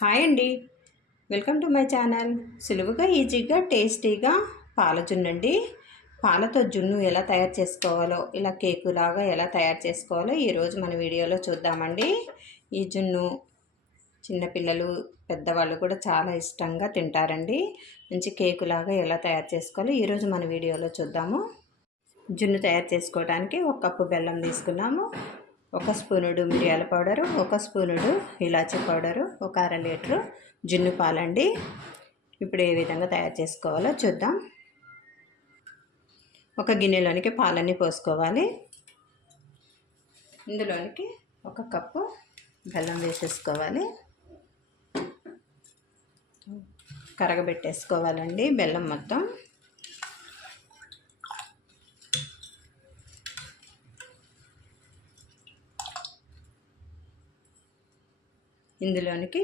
Hi అండి. Welcome to my channel. సులువుగా ఈజీగా టేస్టీగా పాల జున్నండి పాలతో జున్ను ఎలా తయారు చేసుకోవాలో ఇలా కేకులాగా ఎలా తయారు చేసుకోవాలో ఈరోజు మన వీడియోలో చూద్దామండి. ఈ జున్ను చిన్నపిల్లలు పెద్దవాళ్ళు కూడా చాలా ఇష్టంగా తింటారండి. మంచి కేకులాగా ఎలా తయారు చేసుకోవాలో ఈరోజు మన వీడియోలో చూద్దాము. జున్ను తయారు చేసుకోవడానికి ఒక కప్పు బెల్లం తీసుకున్నాము. ఒక స్పూనుడు మిరియాల పౌడరు ఒక స్పూనుడు ఇలాచీ పౌడరు ఒక అర లీటరు జున్ను పాలండి. ఇప్పుడు ఏ విధంగా తయారు చేసుకోవాలో చూద్దాం. ఒక గిన్నెలోనికి పాలన్నీ పోసుకోవాలి. ఇందులోనికి ఒక కప్పు బెల్లం వేసేసుకోవాలి. కరగబెట్టేసుకోవాలండి బెల్లం మొత్తం. ఇందులోనికి